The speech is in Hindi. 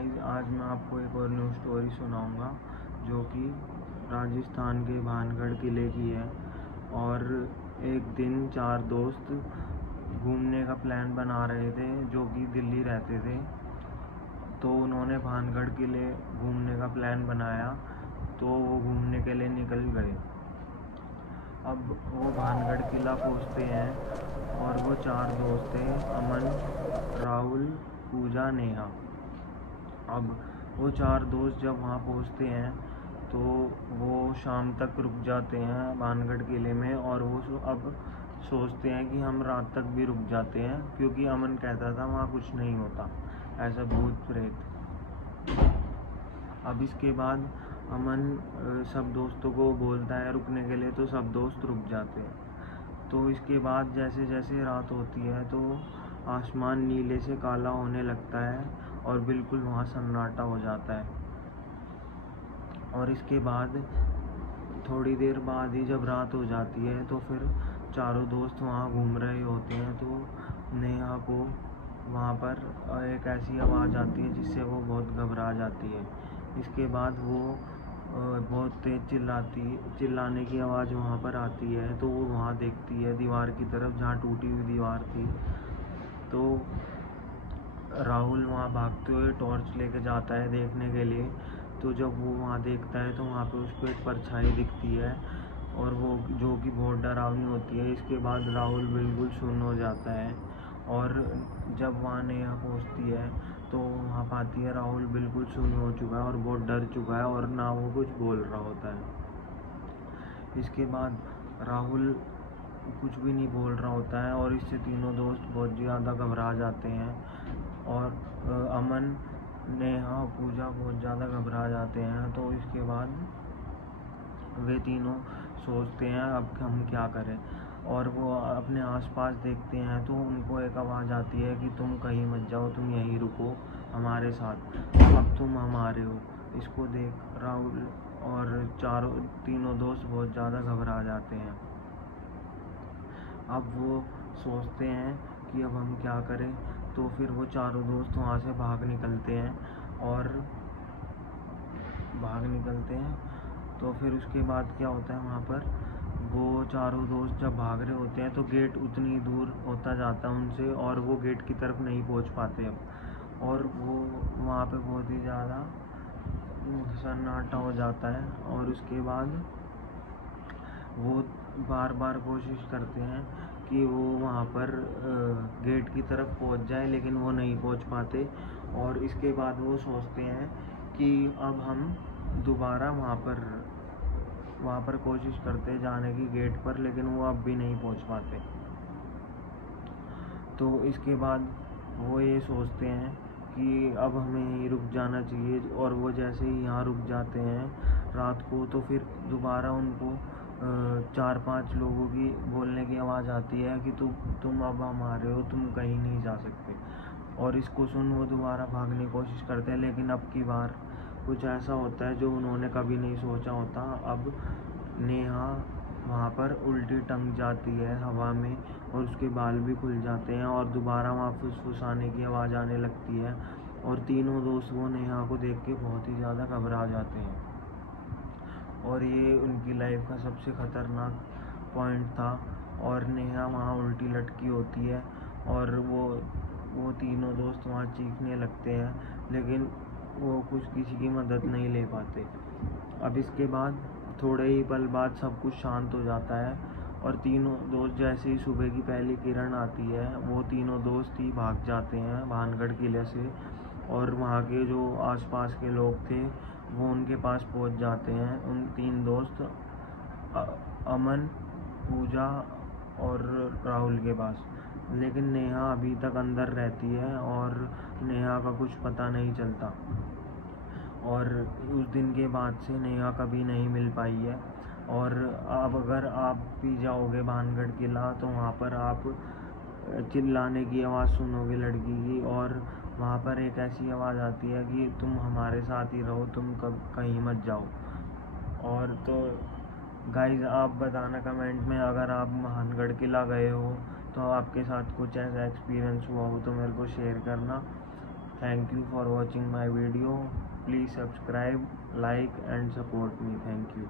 गाइस, आज मैं आपको एक और न्यू स्टोरी सुनाऊंगा जो कि राजस्थान के भानगढ़ किले की है। और एक दिन 4 दोस्त घूमने का प्लान बना रहे थे जो कि दिल्ली रहते थे। तो उन्होंने भानगढ़ किले घूमने का प्लान बनाया, तो वो घूमने के लिए निकल गए। अब वो भानगढ़ किला पहुँचते हैं और वो 4 दोस्त थे, अमन, राहुल, पूजा, नेहा। अब वो 4 दोस्त जब वहाँ पहुँचते हैं तो वो शाम तक रुक जाते हैं भानगढ़ किले में, और वो अब सोचते हैं कि हम रात तक भी रुक जाते हैं, क्योंकि अमन कहता था वहाँ कुछ नहीं होता, ऐसा भूत प्रेत। अब इसके बाद अमन सब दोस्तों को बोलता है रुकने के लिए, तो सब दोस्त रुक जाते हैं। तो इसके बाद जैसे जैसे रात होती है तो आसमान नीले से काला होने लगता है और बिल्कुल वहाँ सन्नाटा हो जाता है। और इसके बाद थोड़ी देर बाद ही जब रात हो जाती है तो फिर चारों दोस्त वहाँ घूम रहे होते हैं, तो नेहा को वहाँ पर एक ऐसी आवाज़ आती है जिससे वो बहुत घबरा जाती है। इसके बाद वो बहुत तेज़ चिल्लाने की आवाज़ वहाँ पर आती है, तो वो वहाँ देखती है दीवार की तरफ जहाँ टूटी हुई दीवार थी। तो राहुल वहाँ भागते हुए टॉर्च लेके जाता है देखने के लिए। तो जब वो वहाँ देखता है तो वहाँ पे उसको एक परछाई दिखती है, और वो जो कि बहुत डरावनी होती है। इसके बाद राहुल बिल्कुल सुन्न हो जाता है, और जब वहाँ नेहा पहुँचती है तो वहाँ पाती है राहुल बिल्कुल सुन्न हो चुका है और बहुत डर चुका है, और ना वो कुछ बोल रहा होता है। इसके बाद राहुल कुछ भी नहीं बोल रहा होता है, और इससे तीनों दोस्त बहुत ज़्यादा घबरा जाते हैं। और अमन, नेहा और पूजा बहुत ज़्यादा घबरा जाते हैं। तो इसके बाद वे तीनों सोचते हैं अब हम क्या करें, और वो अपने आसपास देखते हैं तो उनको एक आवाज़ आती है कि तुम कहीं मत जाओ, तुम यहीं रुको हमारे साथ, अब तुम हमारे हो। इसको देख राहुल और तीनों दोस्त बहुत ज़्यादा घबरा जाते हैं। अब वो सोचते हैं कि अब हम क्या करें, तो फिर वो चारों दोस्त वहाँ से भाग निकलते हैं। तो फिर उसके बाद क्या होता है, वहाँ पर वो चारों दोस्त जब भाग रहे होते हैं तो गेट उतनी दूर होता जाता है उनसे, और वो गेट की तरफ नहीं पहुँच पाते अब। और वो वहाँ पे बहुत ही ज़्यादा सन्नाटा हो जाता है, और उसके बाद वो बार बार कोशिश करते हैं कि वो वहाँ पर गेट की तरफ पहुँच जाए, लेकिन वो नहीं पहुँच पाते। और इसके बाद वो सोचते हैं कि अब हम दोबारा वहाँ पर कोशिश करते जाने की गेट पर, लेकिन वो अब भी नहीं पहुँच पाते। तो इसके बाद वो ये सोचते हैं कि अब हमें यहीं रुक जाना चाहिए, और वो जैसे ही यहाँ रुक जाते हैं रात को, तो फिर दोबारा उनको 4-5 लोगों की बोलने की आवाज़ आती है कि तुम अब हमारे हो, तुम कहीं नहीं जा सकते। और इसको सुन वो दोबारा भागने की कोशिश करते हैं, लेकिन अब की बार कुछ ऐसा होता है जो उन्होंने कभी नहीं सोचा होता। अब नेहा वहाँ पर उल्टी टंग जाती है हवा में, और उसके बाल भी खुल जाते हैं, और दोबारा वहाँ फुसफुसाने की आवाज़ आने लगती है, और तीनों दोस्त वो नेहा को देख के बहुत ही ज़्यादा घबरा जाते हैं। और ये उनकी लाइफ का सबसे ख़तरनाक पॉइंट था। और नेहा वहाँ उल्टी लटकी होती है, और वो तीनों दोस्त वहाँ चीखने लगते हैं, लेकिन वो किसी की मदद नहीं ले पाते। अब इसके बाद थोड़े ही पल बाद सब कुछ शांत हो जाता है, और तीनों दोस्त जैसे ही सुबह की पहली किरण आती है वो तीनों दोस्त ही भाग जाते हैं भानगढ़ किले से। और वहाँ के जो आसपास के लोग थे वो उनके पास पहुँच जाते हैं, उन 3 दोस्त अमन, पूजा और राहुल के पास। लेकिन नेहा अभी तक अंदर रहती है, और नेहा का कुछ पता नहीं चलता। और उस दिन के बाद से नेहा कभी नहीं मिल पाई है। और अब अगर आप भी जाओगे भानगढ़ किला तो वहाँ पर आप चिल्लाने की आवाज़ सुनोगे लड़की की, और वहाँ पर एक ऐसी आवाज़ आती है कि तुम हमारे साथ ही रहो, तुम कहीं मत जाओ। और तो गाइस, आप बताना कमेंट में, अगर आप भानगढ़ किला गए हो तो आपके साथ कुछ ऐसा एक्सपीरियंस हुआ हो तो मेरे को शेयर करना। Thank you for watching my video. Please subscribe, like and support me. Thank you.